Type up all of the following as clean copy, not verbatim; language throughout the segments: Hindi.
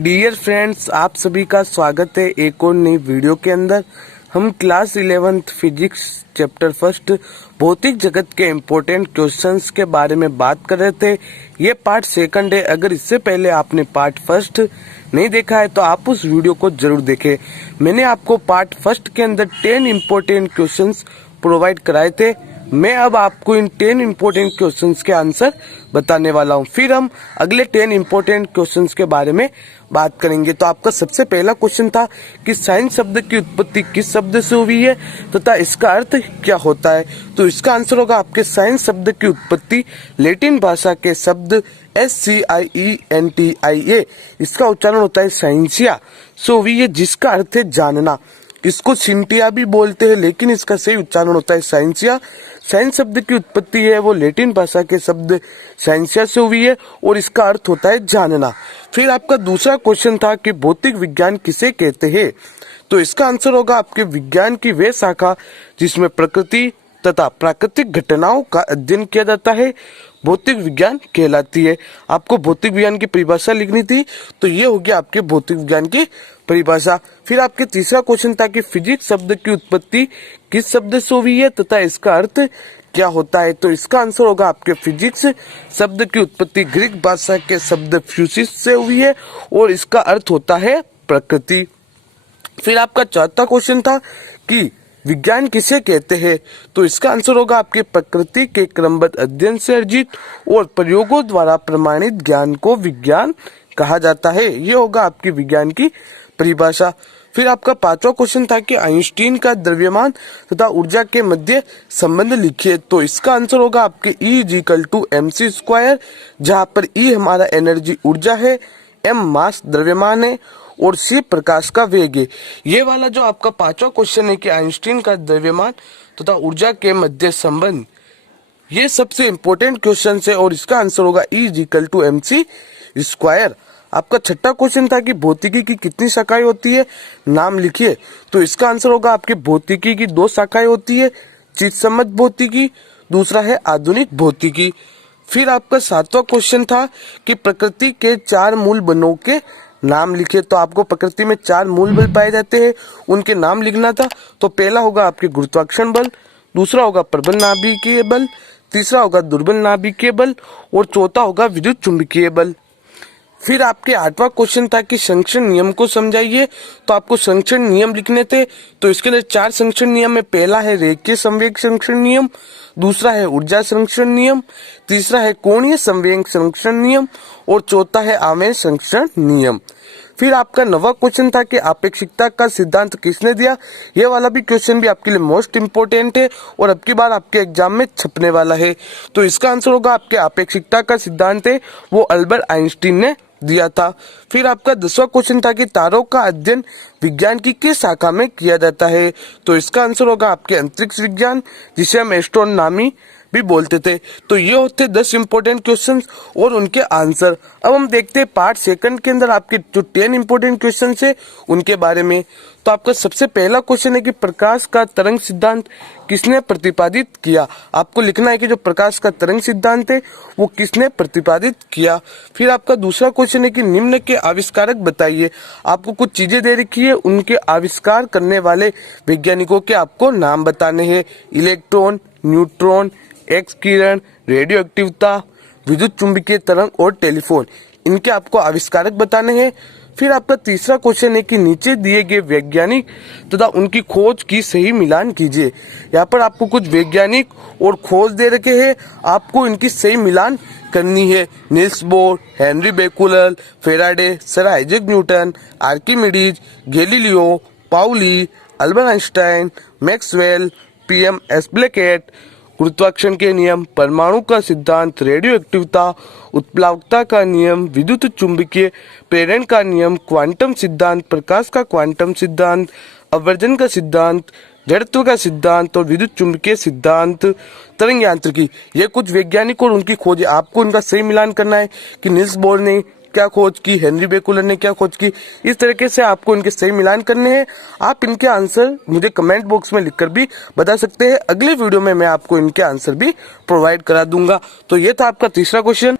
डियर फ्रेंड्स, आप सभी का स्वागत है एक और नई वीडियो के अंदर। हम class 11th physics chapter first भौतिक जगत के इम्पोर्टेंट क्वेश्चंस के बारे में बात कर रहे थे। ये पार्ट सेकंड है। अगर इससे पहले आपने पार्ट फर्स्ट नहीं देखा है तो आप उस वीडियो को जरूर देखें। मैंने आपको पार्ट फर्स्ट के अंदर 10 इम्पोर्टेंट क्वेश्चंस प्रोवाइड कराए थे। मैं अब आपको इन 10 इम्पोर्टेंट क्वेश्चंस के आंसर बताने वाला हूं। फिर हम अगले 10 इम्पोर्टेंट क्वेश्चंस के बारे में बात करेंगे। तो आपका सबसे पहला क्वेश्चन था कि साइन शब्द की उत्पत्ति किस शब्द से हुई है तथा इसका अर्थ क्या होता है। तो इसका आंसर होगा आपके साइन शब्द की उत्पत्ति लैटिन भाषा के शब्द SCIENTIA, इसका उच्चारण होता है साइंसिया से हुई है, जिसका अर्थ है जानना। इसको सिंटिया भी बोलते हैं, लेकिन इसका सही उच्चारण होता है साइंसिया। साइंस शब्द की उत्पत्ति है वो लैटिन भाषा के शब्द साइंसिया से हुई है और इसका अर्थ होता है जानना। फिर आपका दूसरा क्वेश्चन था कि भौतिक विज्ञान किसे कहते हैं। तो इसका आंसर होगा आपके विज्ञान की वे शाखा जिसमें प्रकृति तथा प्राकृतिक घटनाओं का अध्ययन किया जाता है, भौतिक विज्ञान कहलाती है। आपको भौतिक विज्ञान की परिभाषा लिखनी थी, तो ये होगी आपके भौतिक विज्ञान की परिभाषा। फिर आपके तीसरा क्वेश्चन था कि फिजिक्स शब्द की उत्पत्ति किस शब्द से हुई है तथा इसका अर्थ क्या होता है। तो इसका आंसर होगा आपके फिजिक्स शब्द की उत्पत्ति ग्रीक भाषा के शब्द फ्यूसिस से हुई है और इसका अर्थ होता है प्रकृति। फिर आपका चौथा क्वेश्चन था कि विज्ञान किसे कहते हैं। तो इसका आंसर होगा आपके प्रकृति के क्रमबद्ध अध्ययन से अर्जित और प्रयोगों द्वारा प्रमाणित ज्ञान को विज्ञान कहा जाता है। ये होगा आपकी विज्ञान की परिभाषा। फिर आपका पांचवा क्वेश्चन था कि आइंस्टीन का द्रव्यमान तथा ऊर्जा के मध्य संबंध लिखिए। तो इसका आंसर होगा आपके E=mc², जहाँ पर E हमारा एनर्जी ऊर्जा है, m मास द्रव्यमान है और c प्रकाश का वेग है। ये वाला जो आपका पांचवा क्वेश्चन है कि आइंस्टीन का द्रव्यमान तथा ऊर्जा के मध्य संबंध, ये सबसे इंपॉर्टेंट क्वेश्चन है और इसका आंसर होगा E=mc²। आपका छठा क्वेश्चन था कि भौतिकी की कितनी शाखाएं होती है, नाम लिखिए। तो इसका आंसर होगा आपके भौतिकी की 2 शाखाएं होती है, चित्सम्मत भौतिकी, दूसरा है आधुनिक भौतिकी। फिर आपका सातवां क्वेश्चन था कि प्रकृति के 4 मूल बलों के नाम लिखे। तो आपको प्रकृति में 4 मूल बल पाए जाते हैं, उनके नाम लिखना था। तो पहला होगा आपके गुरुत्वाकर्षण बल, दूसरा होगा प्रबल नाभिकीय बल, तीसरा होगा दुर्बल नाभिकीय बल और चौथा होगा विद्युत चुंबकीय बल। फिर आपके 8वां क्वेश्चन था कि संरक्षण नियम को समझाइए। तो आपको संरक्षण नियम लिखने थे। तो इसके अंदर 4 संरक्षण नियम में पहला है रेखीय संवेग संरक्षण नियम, दूसरा है ऊर्जा संरक्षण नियम, तीसरा है कोणीय संवेग संरक्षण नियम और चौथा है आवेश संरक्षण नियम। फिर आपका 9वां क्वेश्चन था कि आपेक्षिकता का सिद्धांत किसने दिया। ये वाला भी क्वेश्चन भी आपके लिए मोस्ट इंपोर्टेंट है और अब की बार आपके एग्जाम में छपने वाला है। तो इसका आंसर होगा आपके आपेक्षिकता का सिद्धांत है वो अल्बर्ट आइंस्टीन ने दिया था। फिर आपका 10वां क्वेश्चन था कि तारों का अध्ययन विज्ञान की किस शाखा में किया जाता है। तो इसका आंसर होगा आपके अंतरिक्ष विज्ञान, जिसे हम एस्ट्रोनॉमी भी बोलते थे। तो ये होते 10 इंपॉर्टेंट क्वेश्चंस और उनके आंसर। अब हम देखते हैं पार्ट सेकंड के अंदर आपके जो 10 इंपॉर्टेंट क्वेश्चंस है उनके बारे में। तो आपका सबसे पहला क्वेश्चन है कि प्रकाश का तरंग सिद्धांत किसने प्रतिपादित किया। आपको लिखना है कि जो प्रकाश का तरंग सिद्धांत है वो किसने प्रतिपादित किया। फिर आपका दूसरा क्वेश्चन है कि निम्न के आविष्कारक बताइए। आपको कुछ चीजें दे रखी है, उनके आविष्कार करने वाले वैज्ञानिकों के आपको नाम बताने हैं। इलेक्ट्रॉन, न्यूट्रॉन, एक्स किरण, रेडियो एक्टिवता, विद्युत चुंबकीय तरंग और टेलीफोन, इनके आपको आविष्कारक बताने हैं। फिर आपका तीसरा क्वेश्चन है कि नीचे दिए गए वैज्ञानिक तथा उनकी खोज की सही मिलान कीजिए। यहाँ पर आपको कुछ वैज्ञानिक और खोज दे रखे हैं, आपको इनकी सही मिलान करनी है। Niels Bohr, Henry Becquerel, Faraday, sir Isaac Newton, Archimedes, Galileo, Pauli, Albert Einstein, Maxwell, PM एस्प्लेकेट, गुरुत्वाकर्षण के नियम, परमाणु का सिद्धांत, रेडियो एक्टिवता, उत्प्लावकता का नियम, विद्युत चुंबकीय प्रेरण का नियम, क्वांटम सिद्धांत, प्रकाश का क्वांटम सिद्धांत, अवर्जन का सिद्धांत, जड़त्व का सिद्धांत और विद्युत चुंबकीय सिद्धांत, तरंग यांत्रिकी, ये कुछ वैज्ञानिक और उनकी खोज। आपको इनका सही मिलान करना है कि नील्स बोर ने क्या खोज की, हेनरी बेकुलर ने क्या खोज की। इस तरीके से आपको इनके सही मिलान करने हैं। आप इनके आंसर मुझे कमेंट बॉक्स में लिखकर भी बता सकते हैं। अगले वीडियो में मैं आपको इनके आंसर भी प्रोवाइड करा दूंगा। तो ये था आपका तीसरा क्वेश्चन।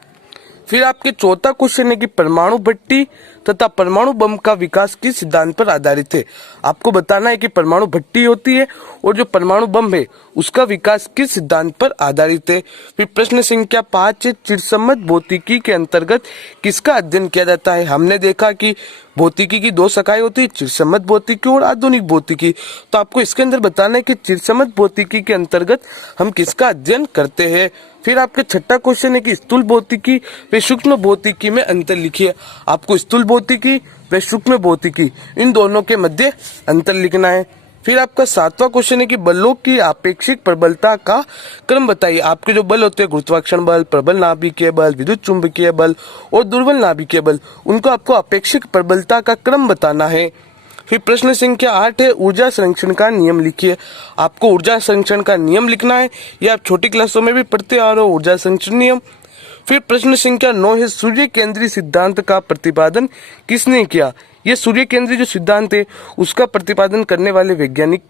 फिर आपके चौथा क्वेश्चन है कि परमाणु भट्टी तथा परमाणु बम का विकास किस सिद्धांत पर आधारित है। आपको बताना है कि परमाणु भट्टी होती है और जो परमाणु बम है उसका विकास किस सिद्धांत पर आधारित है। फिर प्रश्न संख्या 5 है, चिरसम्मत भौतिकी के अंतर्गत किसका अध्ययन किया जाता है। हमने देखा कि भौतिकी की दो शाखाएं होती है, चिरसम्मत भौतिकी और आधुनिक भौतिकी। तो आपको इसके अंदर बताना है कि चिरसम्मत भौतिकी के अंतर्गत हम किसका अध्ययन करते हैं। फिर आपका छठा क्वेश्चन है कि स्थूल भौतिकी व सूक्ष्म भौतिकी में अंतर लिखिए। आपको स्थूल भौतिकी व सूक्ष्म भौतिकी इन दोनों के मध्य अंतर लिखना है। फिर आपका सातवां क्वेश्चन है कि बलों की आपेक्षिक प्रबलता का क्रम बताइए। आपके जो बल होते हैं, गुरुत्वाकर्षण बल, प्रबल नाभिकीय बल, विद्युत चुंबकीय बल और दुर्बल नाभिकीय बल, उनको आपको आपेक्षिक प्रबलता का क्रम बताना है। फिर प्रश्न संख्या 8 है, ऊर्जा संरक्षण का नियम लिखिए। आपको ऊर्जा संरक्षण का नियम लिखना है, ये आप छोटी क्लासों में भी पढ़ते आ रहे हो, ऊर्जा संरक्षण नियम। फिर प्रश्न संख्या 9 है, सूर्य केंद्रीय सिद्धांत का प्रतिपादन किसने किया। ये सूर्य केंद्रीय जो सिद्धांत है उसका प्रतिपादन करने वाले वैज्ञानिक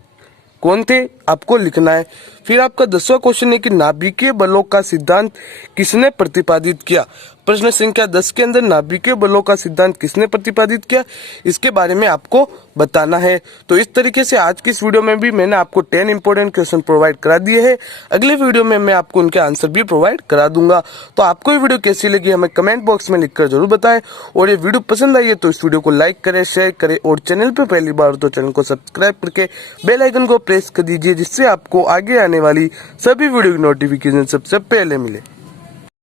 कौन थे, आपको लिखना है। फिर आपका 10वां क्वेश्चन है कि नाभिकीय बलों का सिद्धांत किसने प्रतिपादित किया। प्रश्न संख्या 10 के अंदर नाभिकीय बलों का सिद्धांत किसने प्रतिपादित किया, इसके बारे में आपको बताना है। तो इस तरीके से आज की इस वीडियो में भी मैंने आपको 10 इंपॉर्टेंट क्वेश्चन प्रोवाइड करा दिए हैं। अगले वीडियो में मैं आपको उनके आंसर भी प्रोवाइड करा दूंगा। तो आपको ये वीडियो कैसी लगी हमें कमेंट बॉक्स में लिखकर जरूर बताएं, और ये वीडियो पसंद आई है तो इस वीडियो को लाइक करें, शेयर करें, और चैनल पर पहली बार तो चैनल को सब्सक्राइब करके बेल आइकन को प्रेस कर दीजिए, जिससे आपको आगे आने वाली सभी वीडियो की नोटिफिकेशन सबसे पहले मिले।